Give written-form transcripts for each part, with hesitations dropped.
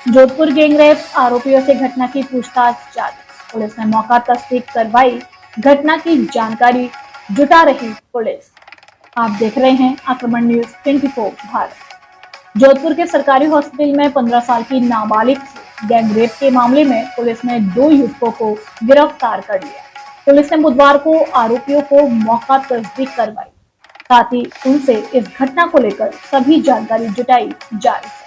Jodhpur gangrape आरोपियों से घटना की पूछताछ जारी। पुलिस ने मौका तस्दीक करवाई। घटना की जानकारी जुटा रही पुलिस। आप देख रहे हैं आक्रमण न्यूज 24 भारत। जोधपुर के सरकारी हॉस्पिटल में 15 साल की नाबालिग से गैंगरेप के मामले में पुलिस ने 2 युवकों को गिरफ्तार कर लिया। पुलिस ने बुधवार को आरोपियों को मौका तस्दीक करवाई, साथ ही उनसे इस घटना को लेकर सभी जानकारी जुटाई जा रही है।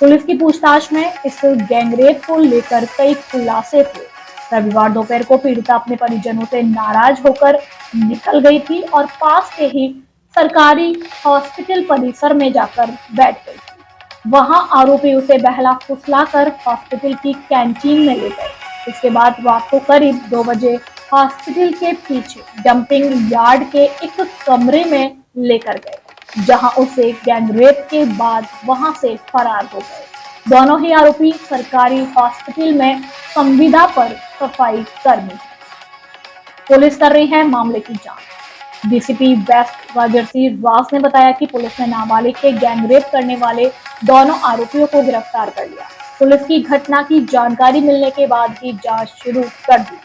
पुलिस की पूछताछ में इस गैंगरेप को लेकर कई खुलासे हुए। रविवार दोपहर को पीड़िता अपने परिजनों से नाराज होकर निकल गई थी और पास के ही सरकारी हॉस्पिटल परिसर में जाकर बैठ गई थी। वहां आरोपी उसे बहला फुसलाकर हॉस्पिटल की कैंटीन में ले गए। इसके बाद रात को करीब 2 बजे हॉस्पिटल के पीछे डंपिंग यार्ड के एक कमरे में लेकर गए, जहां उसे गैंगरेप के बाद वहां से फरार हो गए। दोनों ही आरोपी सरकारी हॉस्पिटल में संविदा पर सफाई कर्मी हैं। पुलिस कर रही है मामले की जांच। डीसीपी वेस्ट राजर्षि राज ने बताया कि पुलिस ने नाबालिग के गैंगरेप करने वाले दोनों आरोपियों को गिरफ्तार कर लिया। पुलिस की घटना की जानकारी मिलने के बाद ही जांच शुरू कर दी।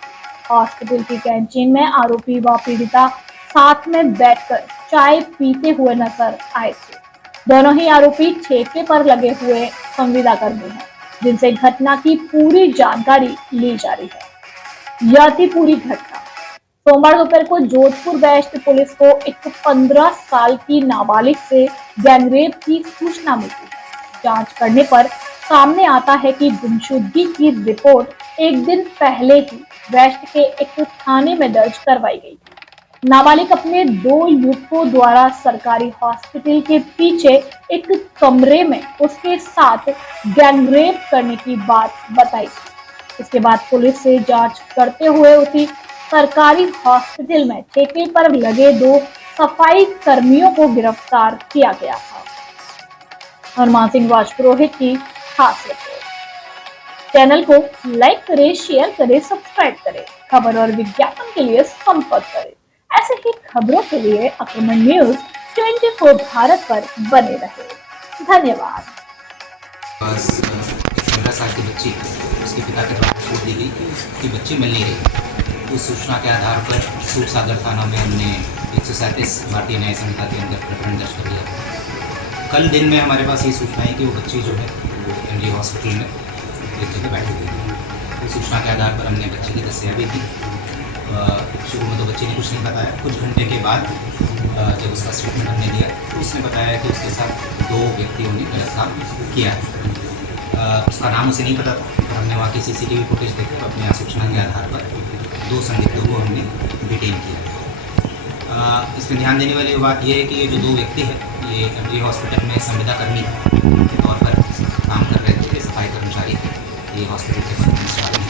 हॉस्पिटल की कैंटीन में आरोपी व पीड़िता साथ में बैठकर चाय पीते हुए नजर आए थे। दोनों ही आरोपी ठेके पर लगे हुए संविदा कर्मी हैं, जिनसे घटना की पूरी जानकारी ली जा रही है। यह थी पूरी घटना। सोमवार दोपहर को जोधपुर वेस्ट पुलिस को एक 15 साल की नाबालिग से गैंगरेप की सूचना मिली। जांच करने पर सामने आता है कि गुमशुदगी की रिपोर्ट एक दिन पहले ही वेस्ट के एक थाने में दर्ज करवाई गई थी। नाबालिग अपने 2 युवकों द्वारा सरकारी हॉस्पिटल के पीछे एक कमरे में उसके साथ गैंगरेप करने की बात बताई थी। इसके बाद पुलिस से जांच करते हुए उसी सरकारी हॉस्पिटल में ठेके पर लगे 2 सफाई कर्मियों को गिरफ्तार किया गया था। हनुमान सिंह राजपुरोहित की खास रिपोर्ट। चैनल को लाइक करें, शेयर करें, सब्सक्राइब करें। खबर और विज्ञापन के लिए संपर्क करें। ऐसे ही खबरों के लिए आक्रमण न्यूज 24 भारत पर बने रहे। धन्यवाद। बस 15 साल की बच्ची उसके पिता के द्वारा छोड़ दी गई कि बच्ची मिल नहीं रही। उस सूचना के आधार पर सूरसागर थाना में हमने 137 भारतीय न्याय संहिता के अंदर प्रकरण दर्ज कर लिया। कल दिन में हमारे पास ये सूचना है कि वो बच्ची जो है वो एमडी हॉस्पिटल में एक जगह बैठी हुई है। उस सूचना के आधार पर हमने बच्ची की दस्तिया भी की। शुरू में तो बच्ची ने कुछ नहीं बताया। कुछ घंटे के बाद जब उसका स्टेटमेंट हमने दिया तो उसने बताया कि उसके साथ 2 व्यक्तियों ने गलत काम किया है। उसका नाम उसे नहीं पता था, और हमने वहाँ की CCTV फुटेज देखकर अपने सूचना के आधार पर 2 संदिग्धों को हमने डिटेन किया। इसमें ध्यान देने वाली बात यह है कि ये जो 2 व्यक्ति हैं ये एमडी हॉस्पिटल में संविदा कर्मी के तौर पर काम कर रहे थे, सफाई कर्मचारी थे। ये हॉस्पिटल के स्टाफ हैं।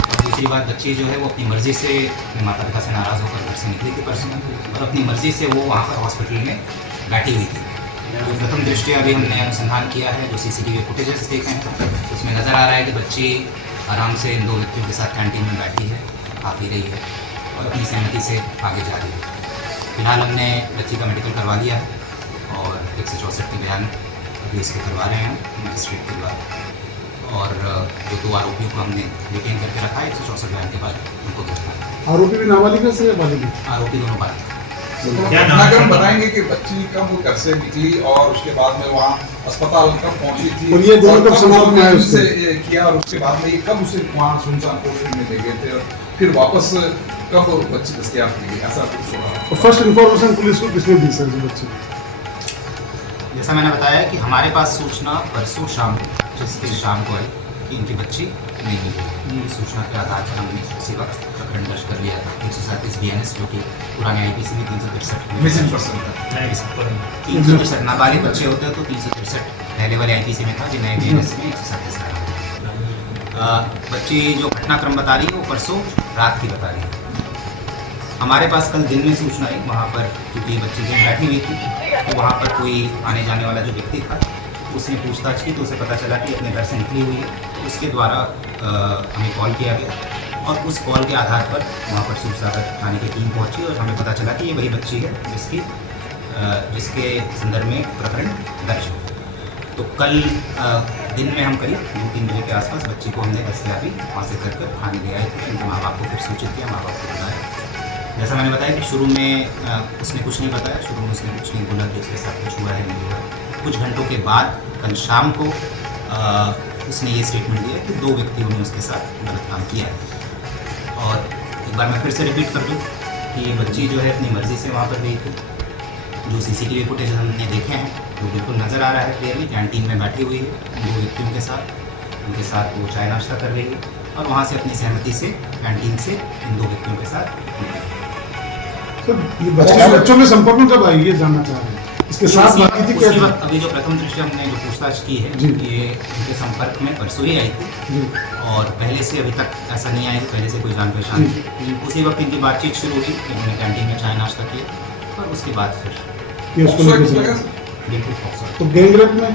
और दूसरी बात, बच्ची जो है वो अपनी मर्ज़ी से अपने माता पिता से नाराज़ होकर घर से निकली थी परसों, और अपनी मर्ज़ी से वो वहाँ पर हॉस्पिटल में बैठी हुई थी। तो प्रथम दृष्टया अभी हमने अनुसंधान किया है, जो CCTV फुटेजेस देखे हैं तो उसमें नज़र आ रहा है कि बच्ची आराम से इन 2 व्यक्तियों के साथ कैंटीन में बैठी है, खा पी रही है और अपनी सहमति से आगे जा रही है। फिलहाल हमने बच्ची का मेडिकल करवा लिया है और 164 के बयान अभी इसके करवा रहे हैं मजिस्ट्रेट के द्वारा, और जो 2 आरोपियों को हमने डिटेन करके रखा है 164 बयान के बाद उनको गिरफ्तार। आरोपी भी नाबालिग है या बालिग है? आरोपी दोनों बालिग। क्या घटनाक्रम बताएंगे कि बच्ची कब घर से निकली और उसके बाद में वहाँ अस्पताल कब पहुंची थी, और ये दोनों कब समाप्त में आए उससे किया, और उसके बाद में ये कब उसे वहाँ सुनसान कोठरी में ले गए थे और फिर वापस कब बच्ची दस्तयाब की गई, ऐसा कुछ होगा? फर्स्ट इन्फॉर्मेशन पुलिस को किसने दी सर बच्चे? जैसा मैंने बताया कि हमारे पास सूचना परसों शाम जिसकी शाम को आई कि इनकी बच्ची नहीं मिली। इस सूचना के आधार पर हमने उसी वक्त प्रकरण दर्ज कर लिया था 137 BNS, जो कि पुराने IPC में 363 मिसिंग पर्सन था। 363 नाबालिग बच्चे होते हैं तो 363 पहले वाले IPC में था, जो नए BNS में 137 रहा। बच्ची जो घटनाक्रम बता रही है वो परसों रात की बता रही है। हमारे पास कल दिन में सूचना आई वहाँ पर, क्योंकि बच्ची कहीं बैठी हुई थी तो वहाँ पर कोई आने जाने वाला जो व्यक्ति था उसने पूछताछ की तो उसे पता चला कि अपने घर से निकली हुई है। तो उसके द्वारा हमें कॉल किया गया और उस कॉल के आधार पर वहाँ पर सूरसागर थाने की टीम पहुँची और हमें पता चला कि ये वही बच्ची है जिसके संदर्भ में प्रकरण दर्ज हो। तो कल दिन में हम करीब 2-3 बजे के आसपास बच्ची को हमने दस्तयाबी वहाँ से कर थाने ले आए थे। उनके माँ बाप को फिर सूचित किया, माँ बाप को बुलाया। जैसा मैंने बताया कि शुरू में उसने कुछ नहीं बताया, शुरू में उसने कुछ नहीं बोला कि उसके साथ कुछ हुआ है नहीं हुआ। कुछ घंटों के बाद कल शाम को उसने ये स्टेटमेंट दिया कि 2 व्यक्तियों ने उसके साथ गलत काम किया है। और एक बार मैं फिर से रिपीट कर दूँ कि ये बच्ची जो है अपनी मर्ज़ी से वहाँ पर गई थी। जो CCTV फुटेज हमने देखे हैं वो बिल्कुल नज़र आ रहा है क्लियरली, कैंटीन में बैठी हुई है 2 व्यक्तियों के साथ, उनके साथ वो चाय नाश्ता कर रही है और वहाँ से अपनी सहमति से कैंटीन से इन 2 व्यक्तियों के साथ निकली। सर ये बच्चों के संपर्क में कब आई ये जानना चाह रहे हैं, इसके साथ बाकी थी क्या? अभी जो प्रथम दृष्टया हमने जो पूछताछ की है ये उनके संपर्क में परसों ही आई थी और पहले से अभी तक ऐसा नहीं आया कि पहले से कोई जान पहचान थी। उसी वक्त इनकी बातचीत शुरू हुई कि उन्होंने कैंटीन में चाय नाश्ता किया और उसके बाद फिर ये उसको लेके बिल्कुल तो गैंगरेप में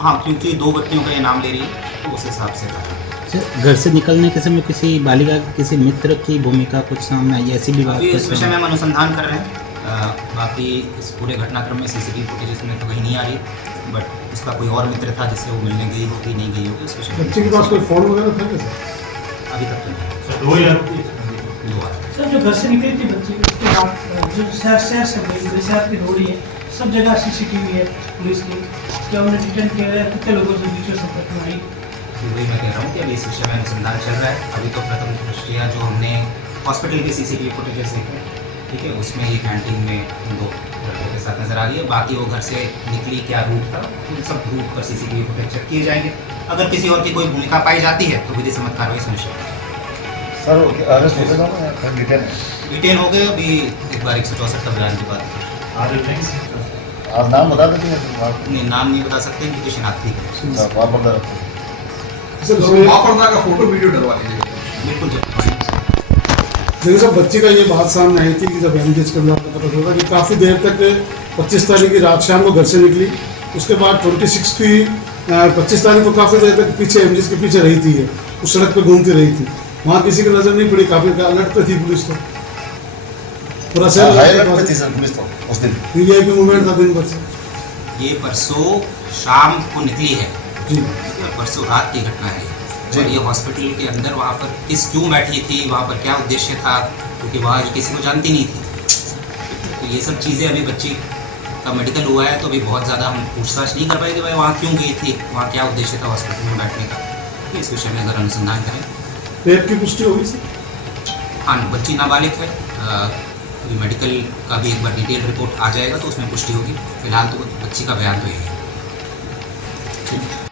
हाँ, क्योंकि 2 व्यक्तियों का ये नाम ले रही है तो उस हिसाब से कहा। घर से निकलने के समय किसी बालिका किसी मित्र की भूमिका कुछ सामने आई, ऐसी भी बात अभी इस विषय में हम अनुसंधान कर रहे हैं। बाकी इस पूरे घटनाक्रम में CCTV फुटेज में तो कहीं नहीं आ रही, बट उसका कोई और मित्र था जिससे वो मिलने गई होगी नहीं गई होगी, उस विषय में बच्चे के पास कोई फोन वगैरह था क्या? अभी तक तो नहीं। 2 सर जो घर से निकली थी बच्ची उसके बाद जो शहर से गई शहर की रोड है, सब जगह CCTV है पुलिस की, क्या उन्हें डिटेन किया है, कितने लोगों से बीच में संपर्क में आई? वही मैं कह रहा हूँ कि अभी इस विषय में अनुसंधान चल रहा है। अभी तो प्रथम दृष्टया जो हमने हॉस्पिटल के CCTV फुटेजेस देखे, ठीक है, उसमें ये कैंटीन में इन 2 लड़कों के साथ नजर आ रही है। बाकी वो घर से निकली क्या रूट था, उन सब रूट पर CCTV फुटेज चेक किए जाएंगे। अगर किसी और की कोई भूमिका पाई जाती है तो विधि सम्मत कार्रवाई सुनिश्चित। सर अरेस्ट हो गए ना, डिटेन हो गए अभी एक बार 164 का बयान के बाद। आप नाम बता देते हैं? नहीं, नाम नहीं बता सकते क्योंकि शनाख्ती है। वापरदा का फोटो वीडियो डलवा लीजिए बिल्कुल। जैसे सब बच्ची का ये बात सामने आई थी कि जब एनगेज कर रहा पता चला कि काफ़ी देर तक 25 तारीख की रात शाम को घर से निकली, उसके बाद 26 की 25 तारीख को काफ़ी देर तक पीछे एमजीएस के पीछे रही थी, उस सड़क पे घूमती रही थी, वहाँ किसी की नज़र नहीं पड़ी, काफ़ी अलर्ट पे थी पुलिस। तो पूरा वीआईपी मूवमेंट था दिन भर से। ये परसों शाम को निकली है जी, परसों रात की घटना है। और ये हॉस्पिटल के अंदर वहाँ पर क्यों बैठी थी, वहाँ पर क्या उद्देश्य था, क्योंकि वहाँ किसी को जानती नहीं थी। तो ये सब चीज़ें अभी बच्ची का मेडिकल हुआ है तो अभी बहुत ज़्यादा हम पूछताछ नहीं कर पाए कि भाई वहाँ क्यों गई थी, वहाँ क्या उद्देश्य था हॉस्पिटल में बैठने का। तो इस विषय में अगर अनुसंधान करें। रेप की पुष्टि होगी सर? हाँ, बच्ची नाबालिग है। अभी मेडिकल का भी एक बार डिटेल रिपोर्ट आ जाएगा तो उसमें पुष्टि होगी। फिलहाल तो बच्ची का बयान तो यही है। ठीक है।